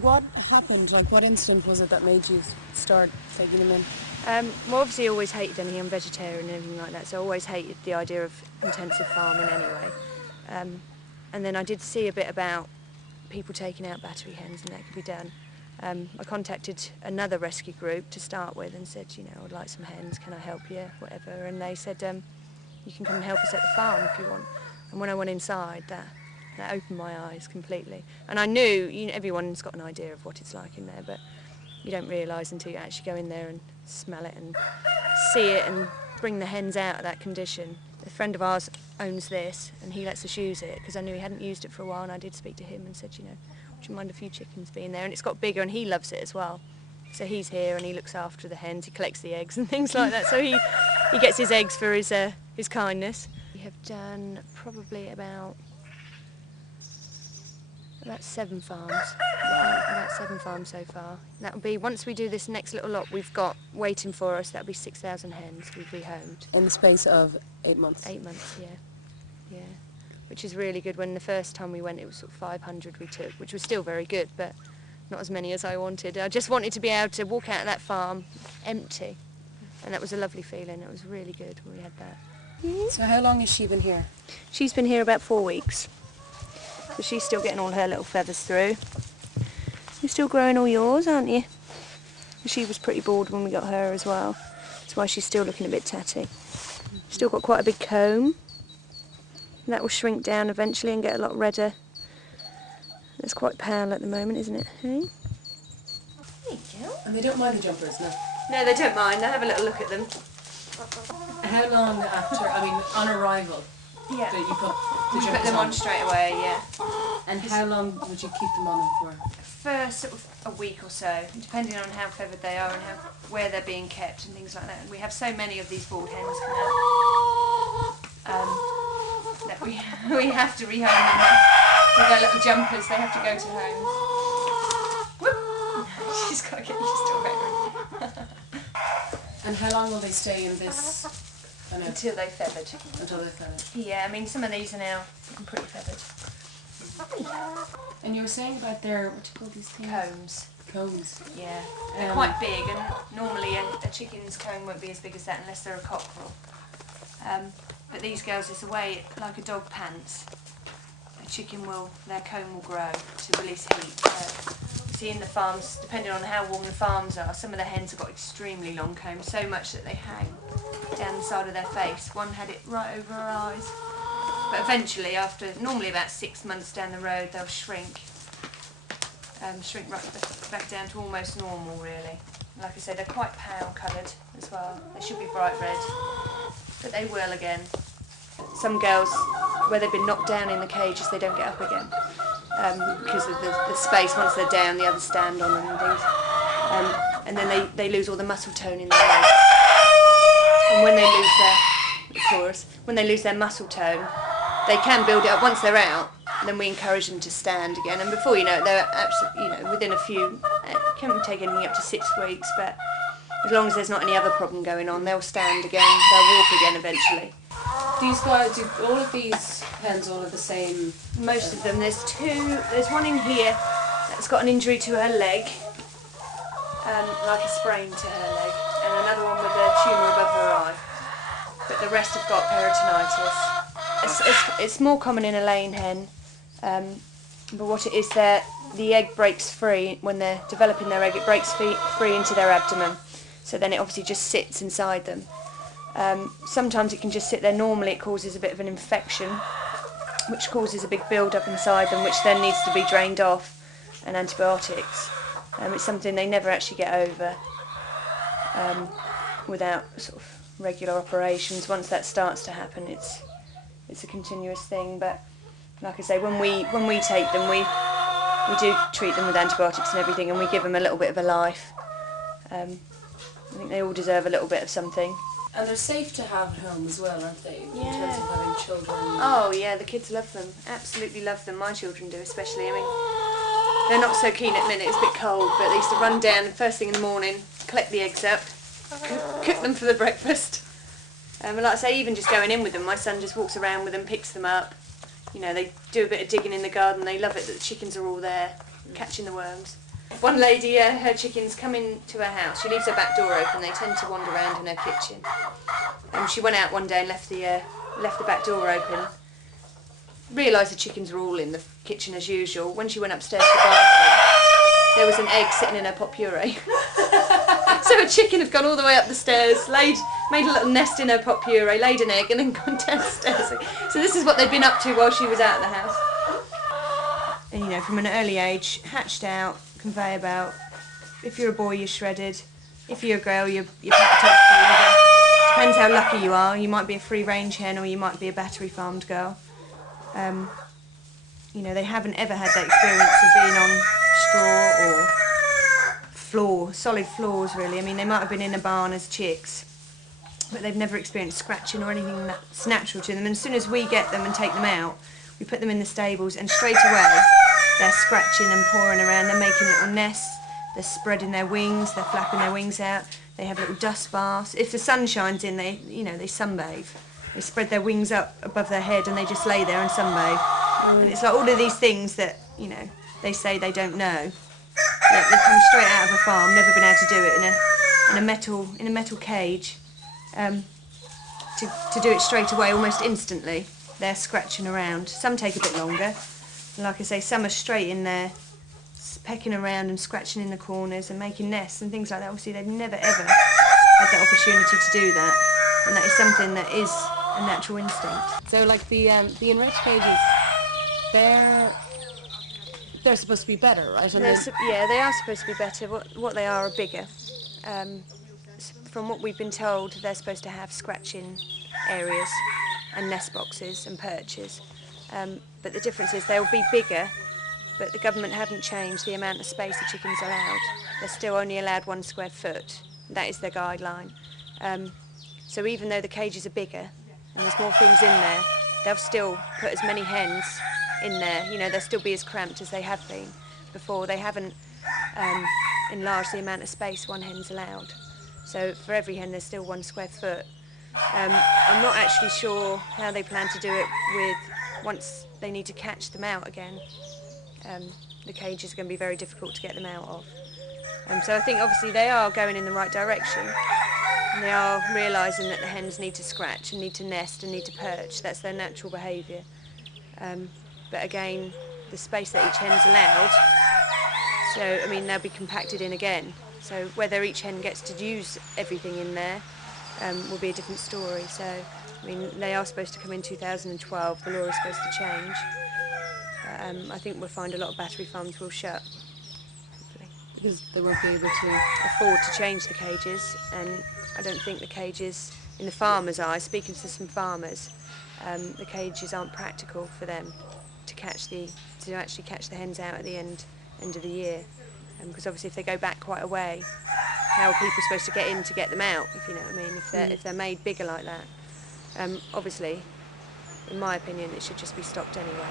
What happened? Like, what incident was it that made you start taking them in? Well, obviously I always hated anything, I'm vegetarian and everything like that, so I always hated the idea of intensive farming anyway. And then I did see a bit about people taking out battery hens and that could be done. I contacted another rescue group to start with and said, you know, I'd like some hens, can I help you, whatever, and they said, you can come and help us at the farm if you want. And when I went inside, that opened my eyes completely. And I knew, you know, everyone's got an idea of what it's like in there, but you don't realise until you actually go in there and smell it and see it and bring the hens out of that condition. A friend of ours owns this and he lets us use it because I knew he hadn't used it for a while, and I did speak to him and said, you know, would you mind a few chickens being there? And it's got bigger and he loves it as well. So he's here and he looks after the hens, he collects the eggs and things like that. So he gets his eggs for his kindness. We have done probably about 7 farms. About 7 farms so far. That'll be, once we do this next little lot we've got waiting for us, that'll be 6,000 hens we've rehomed. In the space of 8 months? 8 months, yeah. Yeah. Which is really good. When the first time we went it was sort of 500 we took, which was still very good, but not as many as I wanted. I just wanted to be able to walk out of that farm empty. And that was a lovely feeling. It was really good when we had that. So how long has she been here? She's been here about 4 weeks. So she's still getting all her little feathers through. You're still growing all yours, aren't you? She was pretty bored when we got her as well. That's why she's still looking a bit tatty. Still got quite a big comb. That will shrink down eventually and get a lot redder. It's quite pale at the moment, isn't it? Hey? There you go. And they don't mind the jumpers, no? No, they don't mind. They'll have a little look at them. How long after, on arrival, Yeah. do you put the You jumpers put them on straight away, yeah. And how long would you keep them on them for? For sort of a week or so, depending on how feathered they are and where they're being kept and things like that. And we have so many of these bald hens come out that we have to rehome them with their little jumpers. They have to go to homes. Whoop. She's got to get used to it. And how long will they stay in this? Until they're feathered. Until they're feathered. Yeah, I mean some of these are now pretty feathered. And you were saying about their, what do you call these things? Combs. Combs. Yeah, they're quite big, and normally a chicken's comb won't be as big as that unless they're a cockerel. But these girls, it's a way like a dog pants. A chicken their comb will grow to release heat. See in the farms, depending on how warm the farms are, some of the hens have got extremely long combs, so much that they hang down the side of their face. One had it right over her eyes. But eventually, after normally about 6 months down the road, they'll shrink right back down to almost normal, really. Like I said, they're quite pale coloured as well. They should be bright red, but they will again. Some girls, where they've been knocked down in the cages, they don't get up again because of the space. Once they're down, the others stand on them and things. And then they lose all the muscle tone in their legs. And when they lose their muscle tone, they can build it up. Once they're out, then we encourage them to stand again, and before you know it, they're absolutely, you know, within a few, it can take anything up to 6 weeks, but as long as there's not any other problem going on, they'll stand again, they'll walk again eventually. These guys, do all of these hens all have the same? Most of them. There's one in here that's got an injury to her leg, like a sprain to her leg, and another one with a tumour above her eye, but the rest have got peritonitis. It's more common in a laying hen, but what it is, the egg breaks free when they're developing their egg. It breaks free into their abdomen, so then it obviously just sits inside them. Sometimes it can just sit there. Normally it causes a bit of an infection, which causes a big build-up inside them, which then needs to be drained off, and antibiotics. It's something they never actually get over without sort of regular operations. Once that starts to happen, it's a continuous thing. But like I say, when we take them, we do treat them with antibiotics and everything, and we give them a little bit of a life. I think they all deserve a little bit of something. And they're safe to have at home as well, aren't they? Yeah. In terms of having children. Oh yeah, the kids love them. Absolutely love them. My children do, especially. I mean, they're not so keen at the minute. It's a bit cold, but they used to run down first thing in the morning, collect the eggs up, cook them for the breakfast. And like I say, even just going in with them, my son just walks around with them, picks them up. You know, they do a bit of digging in the garden. They love it that the chickens are all there, catching the worms. One lady, her chickens come into her house. She leaves her back door open. They tend to wander around in her kitchen. She went out one day and left the back door open. Realised the chickens were all in the kitchen as usual. When she went upstairs to the bathroom, there was an egg sitting in her pot puree. So a chicken had gone all the way up the stairs, made a little nest in her pot puree, laid an egg, and then gone downstairs. So this is what they'd been up to while she was out of the house. And you know, from an early age, hatched out, conveyor belt. If you're a boy, you're shredded. If you're a girl, you're packed off forever. Depends how lucky you are. You might be a free-range hen, or you might be a battery-farmed girl. You know, they haven't ever had that experience of being on straw or solid floors really. I mean, they might have been in a barn as chicks, but they've never experienced scratching or anything that's natural to them. And as soon as we get them and take them out, we put them in the stables, and straight away they're scratching and pawing around. They're making little nests, they're spreading their wings, they're flapping their wings out. They have little dust baths. If the sun shines in, they sunbathe. They spread their wings up above their head and they just lay there and sunbathe. And it's like all of these things that, you know, they say they don't know. Yeah, they come straight out of a farm, never been able to do it in a metal cage. To do it straight away, almost instantly. They're scratching around. Some take a bit longer. And like I say, some are straight in there, pecking around and scratching in the corners and making nests and things like that. Obviously, they've never ever had the opportunity to do that, and that is something that is a natural instinct. So like the enriched cages, they're supposed to be better, right? And Yeah, they are supposed to be better. What they are bigger. From what we've been told, they're supposed to have scratching areas and nest boxes and perches. But the difference is they'll be bigger, but the government haven't changed the amount of space the chickens are allowed. They're still only allowed 1 square foot. That is their guideline. So even though the cages are bigger and there's more things in there, they'll still put as many hens in there. You know, they'll still be as cramped as they have been before. They haven't enlarged the amount of space one hen's allowed. So for every hen there's still 1 square foot. I'm not actually sure how they plan to do it with once they need to catch them out again. The cages are going to be very difficult to get them out of. So I think obviously they are going in the right direction. And they are realising that the hens need to scratch and need to nest and need to perch. That's their natural behaviour. But again, the space that each hen's allowed, so I mean they'll be compacted in again. So whether each hen gets to use everything in there will be a different story. So I mean they are supposed to come in 2012. The law is supposed to change. I think we'll find a lot of battery farms will shut. because they won't be able to afford to change the cages, and I don't think the cages, in the farmers' eyes, speaking to some farmers, the cages aren't practical for them to actually catch the hens out at the end of the year, because obviously if they go back quite a way, how are people supposed to get in to get them out, if you know what I mean, if they're made bigger like that. Obviously, in my opinion, it should just be stopped anyway.